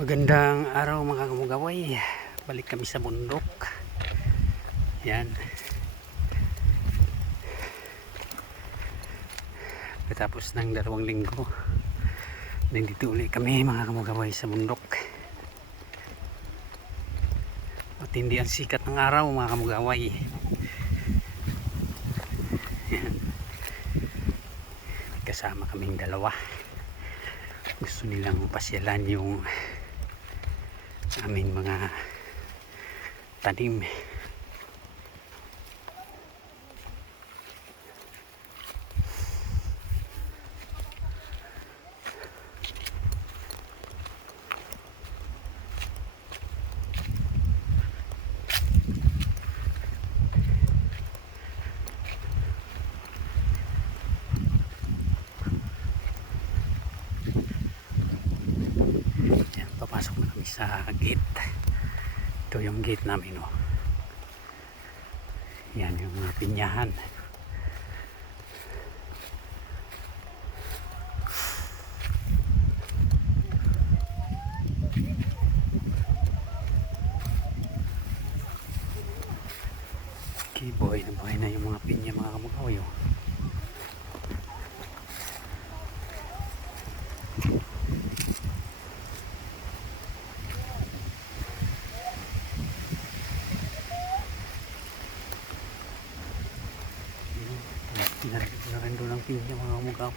Magandang araw mga kamugaway. Balik kami sa bundok. Yan. Pagkatapos ng 2 linggo, nandito ulit kami mga kamugaway sa bundok. Matindi ang sikat ng araw mga kamugaway. Yan. Kasama kaming dalawa. Gusto nilang pasyalan yung aming mga tanim. Papasok na kami sa gate. Ito yung gate namin, oh. Yan yung mga pinyahan. Okay, buhay na yung mga pinya mga kamukhaw, oh. Pinarando ng pinya mga kamukhaw.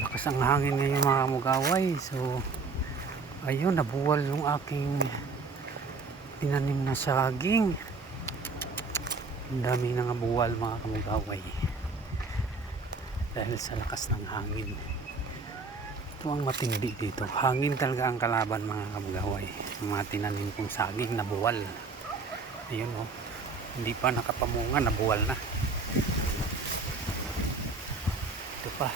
Lakas ang hangin ngayon mga kamugaway. So ayun, nabuwal yung aking tinanim na saging. Ang dami na nga buwal mga kamugaway dahil sa lakas ng hangin. Ito ang matindi dito. Hangin talaga ang kalaban mga kamugaway. Ang mga tinanim kong saging nabuwal. Ayun, oh. Hindi pa nakapamunga, nabuwal na. Ito pa.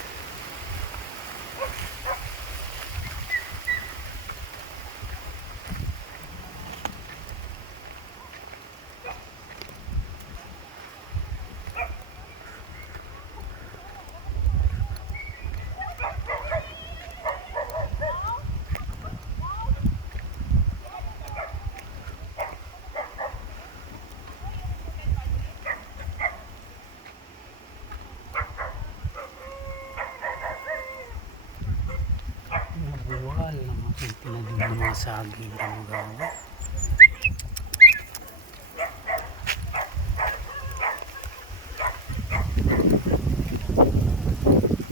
Nabuwal ng aking tinanim ng mga saging kamugaway.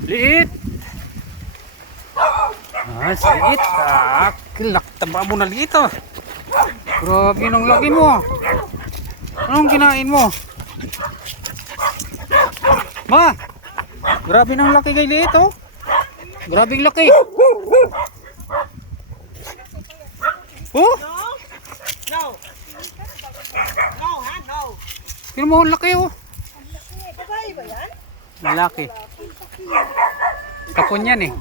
Liit! Liit! Kilak-taba mo na liit, oh. Grabe nung laki mo. Anong kinain mo? Ma! Grabe nang laki kay liit, oh. Grabing laki. Oh? No. No, ha? No. Tignan mo ang laki, oh. Babae ba yan? Malaki. Kapon yan, eh.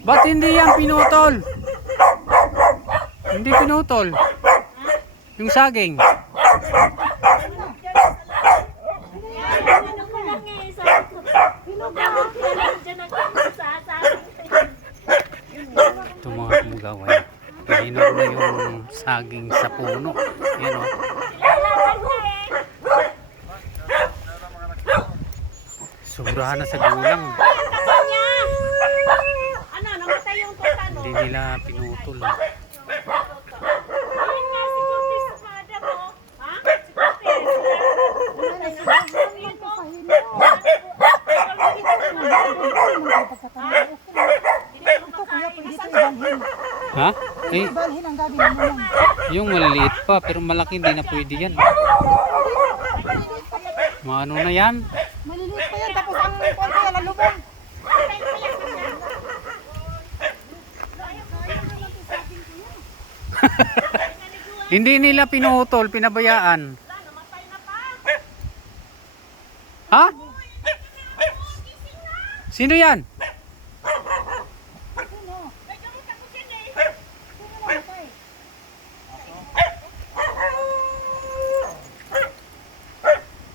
Ba't hindi yan pinutol? Hindi pinutol. Yung saging. Ito mga kamugaway. Pihinog na yung saging sa puno. Yan, oh. Sobrahan na sa gulang. Hindi nila pinutol. Ha? Ha? Eh, Balhin ang gabi ng mumong. yung maliliit pa, pero malaki hindi na pwede yan. Maano na yan? Maliliit pa yan, tapos ang konti yan, lalubong. Hindi nila pinutol, pinabayaan. Ha? Sino yan?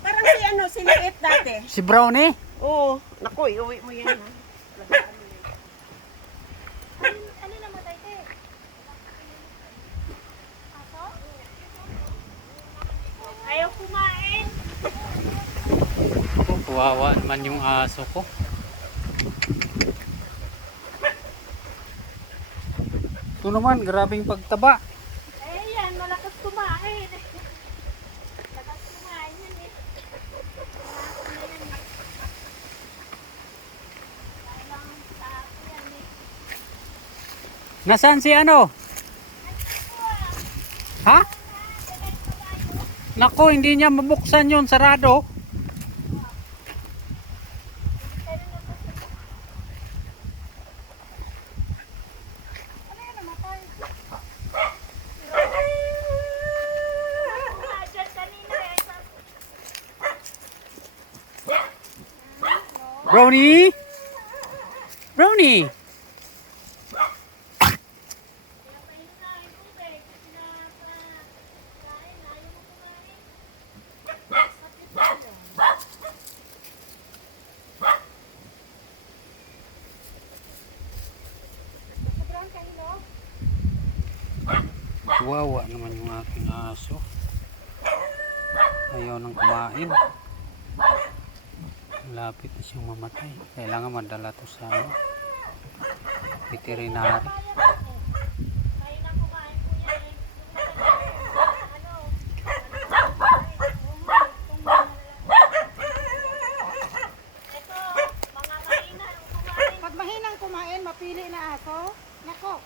Parang si ano, si Liit dati. Si Brownie? Oo, naku, iuwi mo yan ha. Ayaw kumain. Oh, kawawa naman yung aso ko. Ito naman, grabing pagtaba. Eh yan, malakas kumain. Malakas kumain yan eh. Kailangan sa ako yan eh. Nasaan si ano? Ha? Nako, hindi niya mabuksan yun, sarado. Dyan kanina eh. Brownie? Brownie? Pinapahintahin ko ba eh. Pinapakain, ayaw mo kumain. Sobrang kahilog. Kawawa naman yung aking aso. Ayaw nang kumain. Malapit na siyang mamatay. Kailangan madala to sa ano, veterinary. Kaya na kumain po yan eh. Ano? Ito, mga mahina ang kumain. Pag mahinang kumain, mapili na aso. Nako,